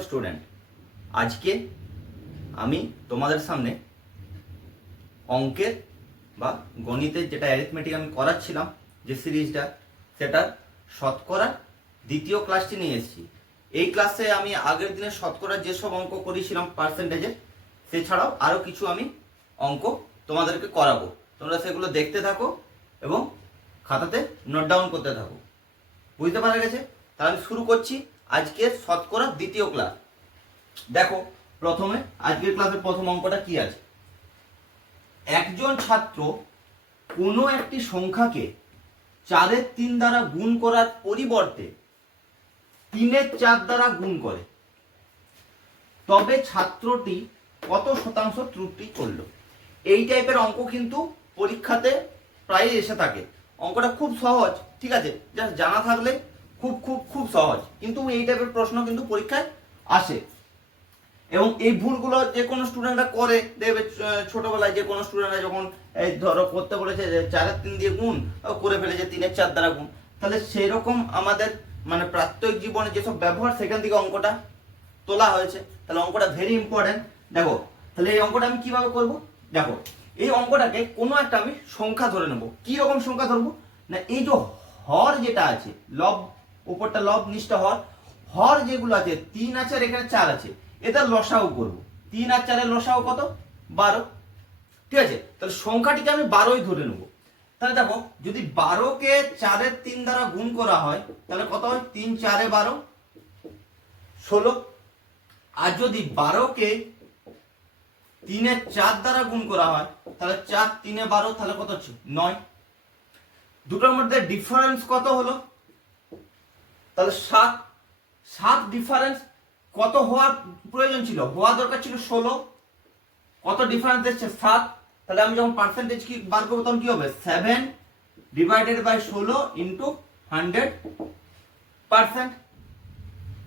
Student, আজকে আমি তোমাদের সামনে অঙ্কের বা গণিতের যেটা অ্যারিথমেটিক আমি করাচ্ছিলাম যে সিরিজটা, সেটার শতকরার দ্বিতীয় ক্লাসটি নিয়ে এসেছি। এই ক্লাসে আমি আগের দিনে শতকরার যেসব অঙ্ক করেছিলাম পার্সেন্টেজের, সেছাড়াও আরও কিছু আমি অঙ্ক তোমাদেরকে করাবো। তোমরা সেগুলো দেখতে থাকো এবং খাতাতে নোট ডাউন করতে থাকো। বুঝতে পারা গেছে? তাহলে আমি শুরু করছি আজকের শতকরার দ্বিতীয় ক্লাস। দেখো, প্রথমে আজকের ক্লাসের প্রথম অঙ্কটা কি আছে। একজন ছাত্র কোনো একটি সংখ্যাকে 4/3 দ্বারা গুণ করার পরিবর্তে 3/4 দ্বারা গুণ করে, তবে ছাত্রটি কত শতাংশ ত্রুটি করলো। এই টাইপের অঙ্ক কিন্তু পরীক্ষাতে প্রায় এসে থাকে। অঙ্কটা খুব সহজ, ঠিক আছে, জাস্ট জানা থাকলে খুব খুব খুব সহজ, কিন্তু এই টাইপের প্রশ্ন কিন্তু পরীক্ষায় আসে। এবং এই ভুলগুলো যে কোনো স্টুডেন্টরা করে, দেখবে ছোটবেলায় যে কোনো স্টুডেন্টরা যখন এই ধরো করতে বলেছে যে 4/3 দিয়ে গুণ, করে ফেলেছে 3/4 দ্বারা গুণ, তাহলে সেই রকম আমাদের মানে প্রাত্যহিক জীবনে যেসব ব্যবহার, সেখান থেকে অঙ্কটা তোলা হয়েছে। তাহলে অঙ্কটা ভেরি ইম্পর্টেন্ট। দেখো, তাহলে এই অঙ্কটা আমি কিভাবে করব। দেখো, এই অঙ্কটাকে কোনো একটা আমি সংখ্যা ধরে নেব। কি রকম সংখ্যা ধরবো না, এই যে হর যেটা আছে, লব উপরটা লব নিচটা হর, হর যেগুলো আছে 3 আছে আর এখানে 4 আছে, এটা লসাগু করব। 3 আর 4 এর লসাগু কত? 12। ঠিক আছে, তাহলে সংখ্যাটিকে আমি 12ই ধরে নেব। তাহলে দেখো, যদি 12কে 4/3 দ্বারা গুণ করা হয় তাহলে কত হয়? 3 4 12, 16। আর যদি 12কে 3/4 দ্বারা গুণ করা হয় তাহলে 4 3 12, তাহলে কত হচ্ছে? 9। দুটোর মধ্যে ডিফারেন্স কত হলো? তাহলে 7। 7 ডিফারেন্স কত হওয়ার প্রয়োজন ছিল? হওয়া দরকার ছিল 16। কত ডিফারেন্স এসেছে? 7। তাহলে আমি যখন পার্সেন্টেজ কি বার করবো তখন কি হবে? 7 ডিভাইডেড বাই 16 ইন্টু 100%।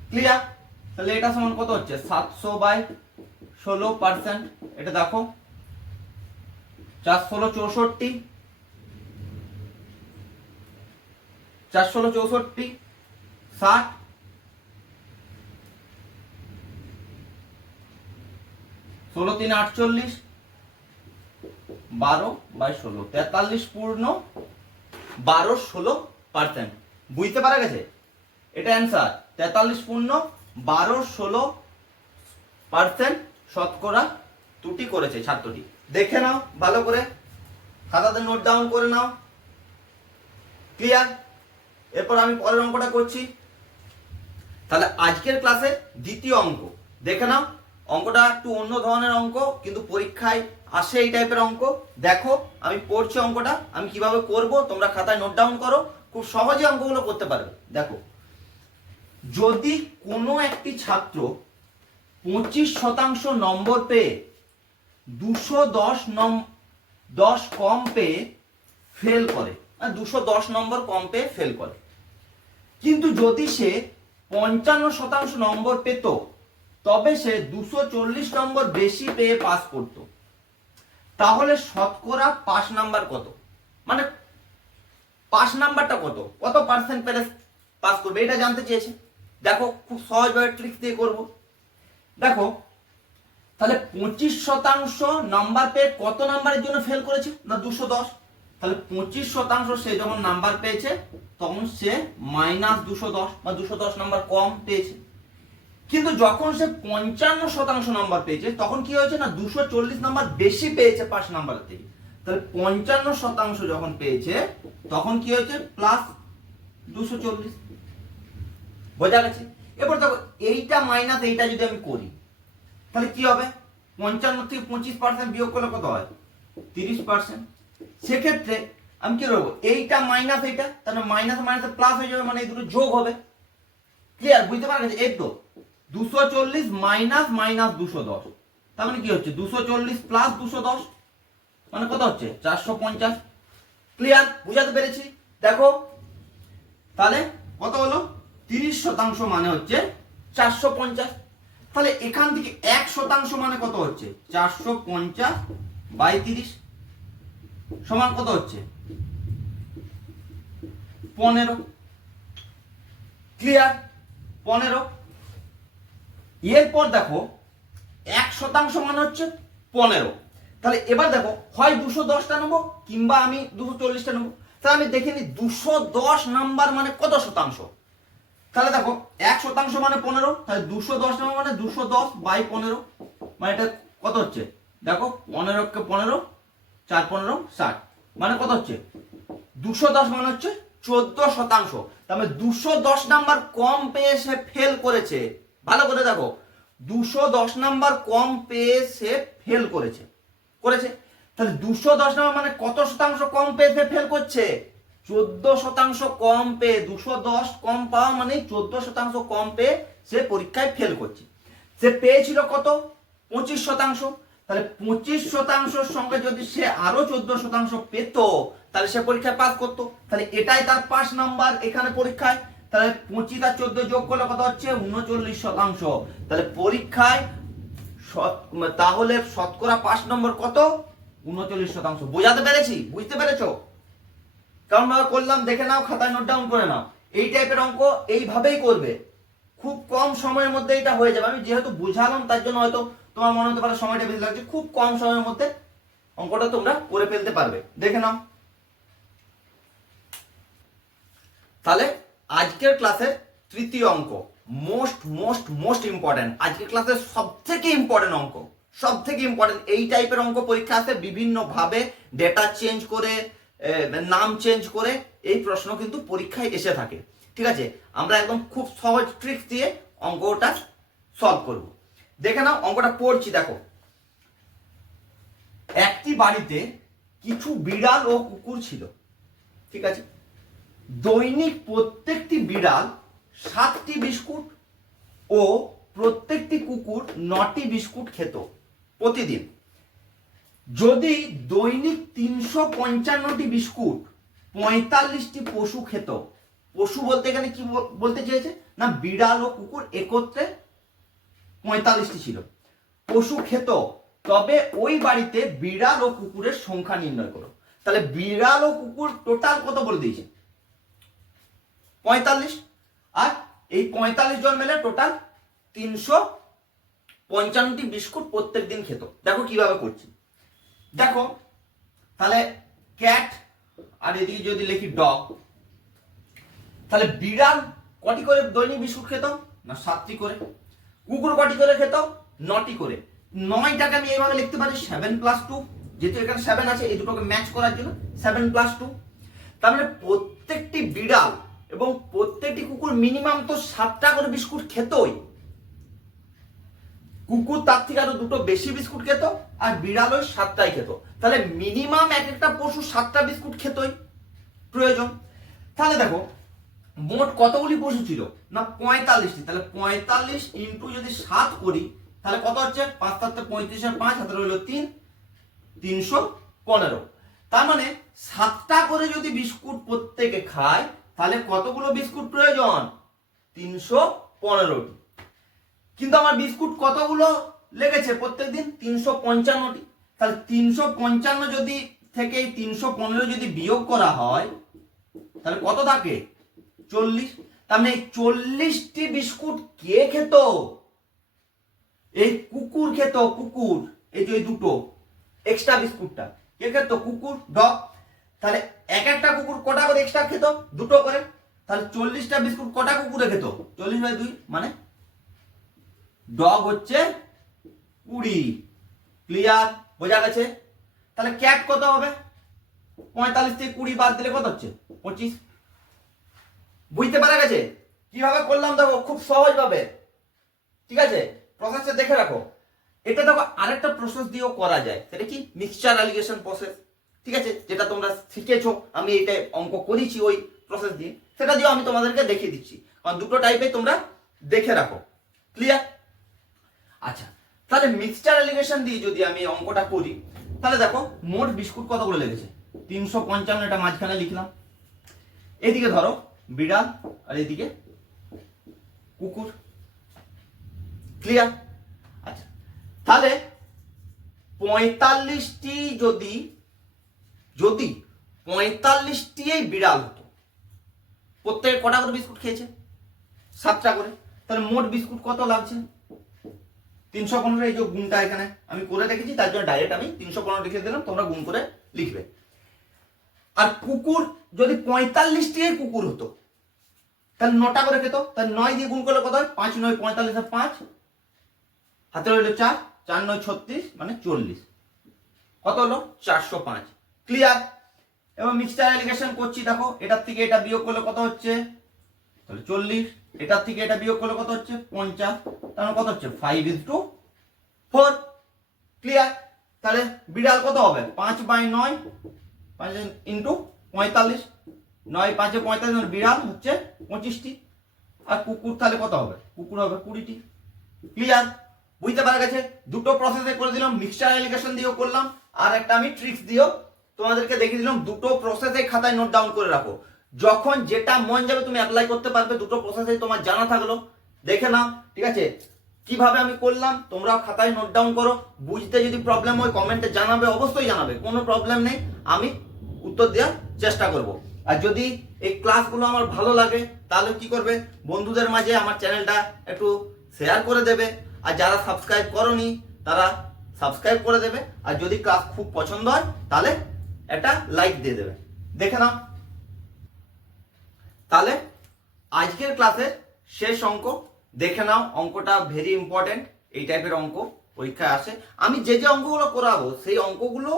ক্লিয়ার? তাহলে এটা সমান কত হচ্ছে? 700/16%। এটা দেখো, 4 16 64, 4 16 64, 60, 16 3 48, 12/16, 43 পূর্ণ 12-16%। বুঝতে পারা গেছে? এটা অ্যান্সার। 43 পূর্ণ 12-16% শতকরা ত্রুটি করেছে ছাত্রটি। দেখে নাও ভালো করে, খাতাতে নোট ডাউন করে নাও। ক্লিয়ার? এরপর আমি পরের অঙ্কটা করছি। তাহলে আজকের ক্লাসে দ্বিতীয় অঙ্ক দেখে নাও। অঙ্কটা একটু অন্য ধরনের অঙ্ক, কিন্তু পরীক্ষায় আসে এই টাইপের অঙ্ক। দেখো, আমি পড়ছি অঙ্কটা, আমি কিভাবে করব তোমরা খাতায় নোট ডাউন করো, খুব সহজে অঙ্কগুলো করতে পারবে। দেখো, যদি কোনো একটি ছাত্র 25% নম্বর পেয়ে 210 কম পেয়ে ফেল করে, 210 নম্বর কম পেয়ে ফেল করে, কিন্তু যদি সে 55% নম্বর পেত তবে সে 240 নম্বর বেশি পেয়ে পাস করত, তাহলে শতকরা পাস নাম্বার কত? মানে পাস নাম্বারটা কত, কত পার্সেন্ট পেলে পাস করবে, এটা জানতে চেয়েছে। দেখো, খুব সহজভাবে ট্রিক্স দিয়ে করব। দেখো, তাহলে 25% নাম্বার পেয়ে কত নাম্বারের জন্য ফেল করেছে? না 210। তাহলে 25% সে যখন নাম্বার পেয়েছে তখন সে -210 বা 210 নাম্বার কম পেয়েছে। কিন্তু যখন সে 55% নাম্বার পেয়েছে তখন কি হয়েছে? না 240 নাম্বার বেশি পেয়েছে 5 নাম্বারের থেকে। তাহলে 55% যখন পেয়েছে তখন কি হয়েছে? +240। বোঝা গেছে? এবার দেখো, এইটা মাইনাস এইটা যদি আমি করি তাহলে কি হবে? 55 থেকে 25% বিয়োগ করলে কত হয়? 30%। সেক্ষেত্রে আমি কি করবো? এইটা মাইনাস এইটা, তাহলে মাইনাস মাইনাসে প্লাস হয়ে যাবে, মানে এই দুটো যোগ হবে। ক্লিয়ার? বুঝতে পারা গেছে? এই তো 240 মাইনাস মাইনাস 210, তার মানে কি হচ্ছে? 240 প্লাস 210 মানে কত হচ্ছে? 450। ক্লিয়ার? বুঝাতে পেরেছি? দেখো, তাহলে কত হলো? 30% মানে হচ্ছে 450। তাহলে এখান থেকে 1% মানে কত হচ্ছে? 450/30 সমান কত হচ্ছে? 15। ক্লিয়ার? 15 এরপর দেখো 1% মানে হচ্ছে 15। তাহলে এবার দেখো হয় 210টা নেবো কিংবা আমি 240টা নেবো। তাহলে আমি দেখে নিই 210 নাম্বার মানে কত শতাংশ। তাহলে দেখো 1% মানে 15, তাহলে 210 নাম্বার মানে 210/15, মানে এটা কত হচ্ছে দেখো 15কে 15 4 15 60, মানে কত হচ্ছে 210 মানে হচ্ছে 14%। তাহলে 210 নাম্বার কম পেয়ে সে ফেল করেছে। ভালো করে দেখো, 210 নাম্বার কম পেয়ে সে ফেল করেছে। তাহলে 210 নাম্বার মানে কত শতাংশ কম পেয়ে সে ফেল করছে? 14% কম পেয়ে। 210 কম পাওয়া মানে 14% কম পেয়ে সে পরীক্ষায় ফেল করছে। সে পেয়েছিল কত? 25%। তাহলে 25%-র সঙ্গে যদি সে আরো 14% পেত তাহলে সে পরীক্ষায় পাস করতো। তাহলে এটাই তার পাস নাম্বার এখানে পরীক্ষায়। তাহলে 25 আর 14 যোগ করলে কত হচ্ছে? 39%। তাহলে পরীক্ষায় তাহলে শতকরা পাস নম্বর কত? 39%। বোঝাতে পেরেছি? বুঝতে পেরেছো? কারণ ভাবে করলাম, দেখে নাও, খাতায় নোট ডাউন করে নাও। এই টাইপের অঙ্ক এইভাবেই করবে, খুব কম সময়ের মধ্যে এটা হয়ে যাবে। আমি যেহেতু বুঝালাম তার জন্য হয়তো তোমার মনে হতে পারে সময়টা বেশি লাগছে। খুব কম সময়ের মধ্যে অঙ্কটা তোমরা করে ফেলতে পারবে। দেখে নাও। তাহলে আজকের ক্লাসের তৃতীয় অঙ্ক মোস্ট মোস্ট মোস্ট ইম্পর্টেন্ট। আজকের ক্লাসের সব থেকে ইম্পর্টেন্ট অঙ্ক, সব থেকে ইম্পর্টেন্ট। এই টাইপের অঙ্ক পরীক্ষা আসে বিভিন্ন ভাবে, ডেটা চেঞ্জ করে, নাম চেঞ্জ করে এই প্রশ্ন কিন্তু পরীক্ষায় এসে থাকে। ঠিক আছে, আমরা একদম খুব সহজ ট্রিক্স দিয়ে অঙ্কটা সলভ করব। দেখে নাও, অঙ্কটা পড়ছি দেখো। একটি বাড়িতে কিছু বিড়াল ও কুকুর ছিল। ঠিক আছে, দৈনিক প্রত্যেকটি বিড়াল 7টি বিস্কুট ও প্রত্যেকটি কুকুর 9টি বিস্কুট খেত প্রতিদিন। যদি দৈনিক 355টি বিস্কুট 45টি পশু খেত। পশু বলতে এখানে কি বলতে চেয়েছে না, বিড়াল ও কুকুর একত্রে 45টি ছিল, পশু খেত, তবে ওই বাড়িতে বিড়াল ও কুকুরের সংখ্যা নির্ণয় করো। তাহলে বিড়াল ও কুকুর টোটাল কত বলে দিয়েছে? 45। আর এই 45 জন মিলে টোটাল 355টি বিস্কুট প্রত্যেক দিন খেত। দেখো কিভাবে করছি, দেখো। তাহলে ক্যাট, আর এদিকে যদি লিখি ডগ, তাহলে বিড়াল কটি করে দৈনিক বিস্কুট খেত? না 7টি করে। কুকুর কটি করে খেত? 9টি করে। 9টাকে আমি এইভাবে লিখতে পারি 7 + 2, যেহেতু এখানে 7 আছে, এই দুটোকে ম্যাচ করার জন্য 7 + 2। তার মানে প্রত্যেকটি বিড়াল এবং প্রত্যেকটি কুকুর মিনিমাম তো 7টা করে বিস্কুট খেতই। কুকুর তার থেকে আরো দুটো বেশি বিস্কুট খেত, আর বিড়াল ওই 7টাই খেত। তাহলে মিনিমাম এক একটা পশু 7টা বিস্কুট খেতই প্রয়োজন। তাহলে দেখো মোট কতগুলি পশু ছিল? না 45টি। তাহলে 45 ইন্টু যদি 7 করি তাহলে কত হচ্ছে? 5 7 35 আর 5 হাতে রইল 3, 315। তার মানে 7টা করে যদি বিস্কুট প্রত্যেকে খায় তাহলে কতগুলো বিস্কুট প্রয়োজন? 315টি। কিন্তু আমার বিস্কুট কতগুলো লেগেছে প্রত্যেকদিন? 355টি। তাহলে 355 যদি থেকে 315 যদি বিয়োগ করা হয় তাহলে কত থাকে? 40। তার মানে 40টি বিস্কুট কে খেত? এই কুকুর খেত। কুকুর, এই যে দুটো এক্সট্রা বিস্কুটটা কে খেত? কুকুর, ডগ। তাহলে এক একটা কুকুর কটা করে এক্সট্রা খেত? দুটো করে। তাহলে 40টা বিস্কুট কটা কুকুরে খেত? 40/2, মানে ডগ হচ্ছে 20। ক্লিয়ার? বোঝা গেছে? তাহলে ক্যাট কত হবে? 45 থেকে 20 বাদ দিলে কত হচ্ছে? 25। বুঝতে পারা গেছে কিভাবে করলাম? দেখো খুব সহজ ভাবে। ঠিক আছে, প্রসেসটা দেখে রাখো। এটা দেখো আরেকটা প্রসেস দিয়েও করা যায়। সেটা কি? Mixture allegation process. ঠিক আছে, যেটা তোমরা শিখেছো, আমি এটা অঙ্ক করেছি ওই প্রসেস দিয়ে, সেটা দিয়েও আমি তোমাদেরকে দেখিয়ে দিচ্ছি। কারণ দুটো টাইপে তোমরা দেখে রাখো। ক্লিয়ার? আচ্ছা, তাহলে মিক্সচার অ্যালিগেশন দিয়ে যদি আমি অঙ্কটা করি তাহলে দেখো মোট বিস্কুট কতগুলো লেগেছে? 355, এটা মাঝখানে লিখলাম। এদিকে ধরো বিড়াল আর এদিকে কুকুর। ক্লিয়ার? আচ্ছা, তাহলে 45টি যদি 45টি বিড়াল হতো, প্রত্যেকে কটা করে বিস্কুট খেয়েছে? 7টা করে। তাহলে মোট বিস্কুট কত লাগছে? 315 এই যে গুণটা এখানে আমি করে রেখেছি, তার জন্য ডাইরেক্ট আমি 315 লিখে দিলাম, তোমরা গুণ করে লিখবে। আর কুকুর যদি 45টি কুকুর হতো তাহলে 9টা করে খেত, তাহলে 9 দিয়ে গুণ করলে কত হয়? 5 9 45 আর 5 হাতে রইল 4, 4 9 36 মানে 40, কত হলো? 405। ক্লিয়ার? এবং মিক্সচার অ্যালিগেশন করছি, দেখো এটার থেকে এটা বিয়োগ করলে কত হচ্ছে? তাহলে 40, এটার থেকে এটা বিয়োগ করলে কত হচ্ছে? 50, তাহলে কত হচ্ছে? 5:4। ক্লিয়ার? তাহলে বিড়াল কত হবে? 5/9, 5 ইন্টু 45, 9 5 45, বিড়াল হচ্ছে 25টি। আর কুকুর তাহলে কত হবে? কুকুর হবে 20টি। ক্লিয়ার? বুঝতে পারা গেছে? দুটো প্রসেসে করে দিলাম, মিক্সচার অ্যালিগেশন দিয়েও করলাম, আর একটা আমি ট্রিক্স দিয়েও তোমাদেরকে দেখিয়ে দিলাম। দুটো প্রসেসে খাতায় নোট ডাউন করে রাখো, যখন যেটা মন যাবে তুমি অ্যাপ্লাই করতে পারবে। দুটো প্রসেসে তোমার জানা থাকলো, দেখে নাও। ঠিক আছে? কিভাবে আমি করলাম তোমরাও খাতায় নোট ডাউন করো। বুঝতে যদি প্রবলেম হয় কমেন্টে জানাবে, অবশ্যই জানাবে, কোনো প্রবলেম নেই, আমি উত্তর দেওয়ার চেষ্টা করব। আর যদি এই ক্লাসগুলো আমার ভালো লাগে তাহলে কি করবে? বন্ধুদের মাঝে আমার চ্যানেলটা একটু শেয়ার করে দেবে, আর যারা সাবস্ক্রাইব করনি তারা সাবস্ক্রাইব করে দেবে। আর যদি ক্লাস খুব পছন্দ হয় তাহলে একটা লাইক দিয়ে দেবে। দেখে নাও। তাহলে আজকের ক্লাসের শেষ অঙ্ক দেখে নাও। অঙ্কটা ভেরি ইম্পর্টেন্ট, এই টাইপের অঙ্ক পরীক্ষায় আসে। আমি যে যে অঙ্কগুলো করাবো সেই অঙ্কগুলো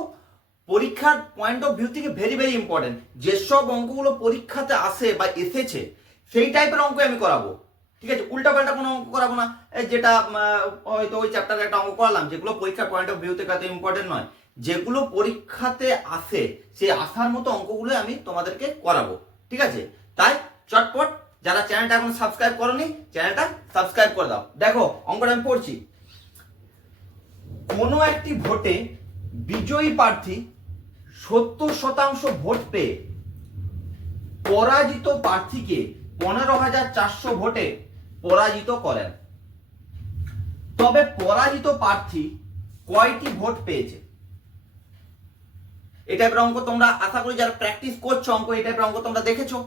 পরীক্ষার পয়েন্ট অফ ভিউ থেকে ভেরি ভেরি ইম্পর্টেন্ট। যেসব অঙ্কগুলো পরীক্ষাতে আসে বা এসেছে সেই টাইপের অঙ্ক আমি করাবো। ঠিক আছে? উল্টাপাল্টা কোনো অঙ্ক করাবো না, যেটা হয়তো ওই চ্যাপ্টারে একটা অঙ্ক করালাম যেগুলো পরীক্ষার পয়েন্ট অফ ভিউ থেকে এত ইম্পর্টেন্ট নয়। যেগুলো পরীক্ষাতে আসে সেই আসার মতো অঙ্কগুলো আমি তোমাদেরকে করাবো। ঠিক আছে? তাই চটপট যারা চ্যানেলটা এখন সাবস্ক্রাইব করোনি চ্যানেলটা সাবস্ক্রাইব করে দাও। দেখো অঙ্কটা আমি পড়ছি। কোনো একটি ভোটে বিজয়ী প্রার্থী 70% ভোট পেয়ে পরাজিত প্রার্থীকে 15,400 ভোটে পরাজিত করেন। তবে পরাজিত প্রার্থী কয়টি ভোট পেয়েছে? এই টাইপের অঙ্ক তোমরা আশা করি যারা প্র্যাকটিস করছো অঙ্ক, এই টাইপের অঙ্ক তোমরা দেখেছো,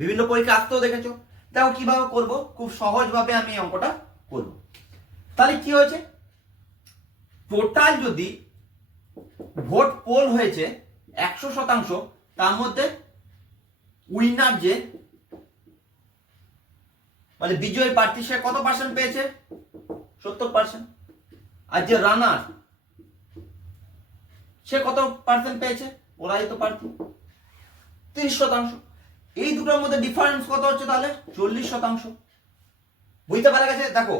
বিভিন্ন পরীক্ষা আসতেও দেখেছো। দেখো কিভাবে করব, খুব সহজভাবে আমি অঙ্কটা করব। তাহলে কি হয়েছে? টোটাল যদি ভোট পোল হয়েছে 100%, তার মধ্যে উইনার যে মানে বিজয়ী প্রার্থী সে কত পার্সেন্ট পেয়েছে? 70%। আর যে রানার সে কত পার্সেন্ট পেয়েছে? পরাজিত প্রার্থী 30%। এই দুটোর মধ্যে ডিফারেন্স কত হচ্ছে? তাহলে 40%। বুঝতে পারা গেছে? দেখো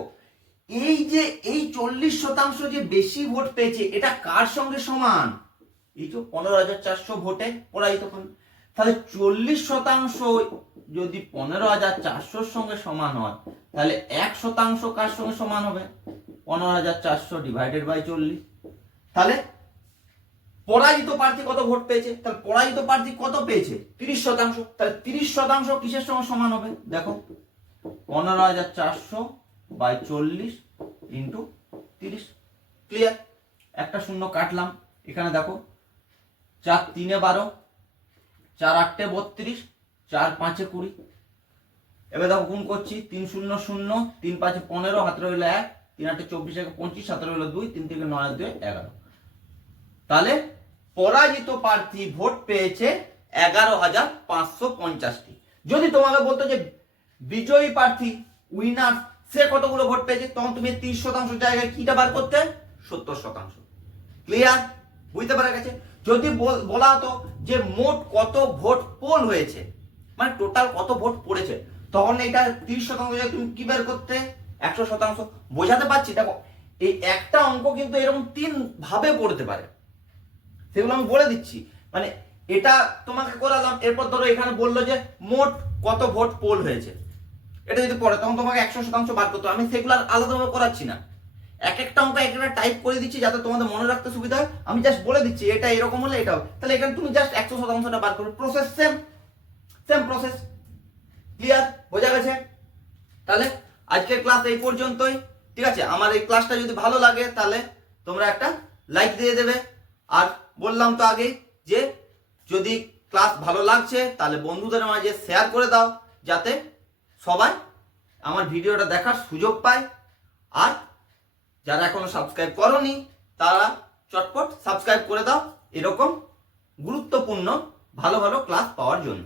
এই যে এই 40% যে বেশি ভোট পেয়েছে এটা কার সঙ্গে সমান? এই যে 15,400 ভোটে পরাজিত হন। তাহলে 40% যদি 15,400 সঙ্গে সমান হয় তাহলে 1% কার সঙ্গে সমান হবে? 15,400 ডিভাইডেড বাই 40। তাহলে পরাজিত প্রার্থী কত ভোট পেয়েছে? তাহলে পরাজিত প্রার্থী কত পেয়েছে? 30%। তাহলে 30% কিসের সঙ্গে সমান হবে? দেখো 15,400 বাই 40 ইন্টু 30। ক্লিয়ার? একটা শূন্য কাটলাম, এখানে দেখো 4 3 12, 4 8 32, 4 5 20। এবার দেখো গুণ করছি, 3 0 0, 3 5 15, হাতে রইল 1, 3 8 24, 1 25, হাতে রইল 2, 3 থেকে 9 2 11। তাহলে পরাজিত প্রার্থী ভোট পেয়েছে 11,550টি। যদি তোমাকে বলতো যে বিজয়ী প্রার্থী উইনার সে কতগুলো ভোট পেয়েছে, তখন তুমি 30% জায়গায় কিটা বার করতে? 70%। ক্লিয়ার? বুঝতে পারা গেছে? যদি বলা হতো যে মোট কত ভোট পোল হয়েছে, মানে টোটাল কত ভোট পড়েছে, তখন এটা 30% জায়গায় তুমি কি বের করতে? 100%। বোঝাতে পারছি? দেখো এই একটা অঙ্ক কিন্তু এরকম 3 ভাবে পড়তে পারে, সেগুলো আমি বলে দিচ্ছি। মানে এটা তোমাকে করালাম, এরপর ধরো এখানে বললো যে মোট কত ভোট পোল হয়েছে, এটা যদি পড়ে তখন তোমাকে 100% বার করতে হবে। আমি সেগুলো আলাদাভাবে করাচ্ছি না, এক একটা অঙ্ক এক একটা টাইপ করে দিচ্ছি যাতে তোমাদের মনে রাখতে সুবিধা হয়। আমি জাস্ট বলে দিচ্ছি এটা এরকম হলে এটা হবে। তাহলে এখানে তুমি জাস্ট 100%টা বার করবে। Process same process. ক্লিয়ার? বোঝা গেছে? তাহলে আজকের ক্লাস এই পর্যন্তই। ঠিক আছে? আমার এই ক্লাসটা যদি ভালো লাগে তাহলে তোমরা একটা লাইক দিয়ে দেবে। আর বললাম তো আগে যে যদি ক্লাস ভালো লাগছে তাহলে বন্ধুদের মাঝে শেয়ার করে দাও যাতে সবাই আমার ভিডিওটা দেখার সুযোগ পায়। আর যারা এখনো সাবস্ক্রাইব করনি তারা চটপট সাবস্ক্রাইব করে দাও এরকম গুরুত্বপূর্ণ ভালো ভালো ক্লাস পাওয়ার জন্য।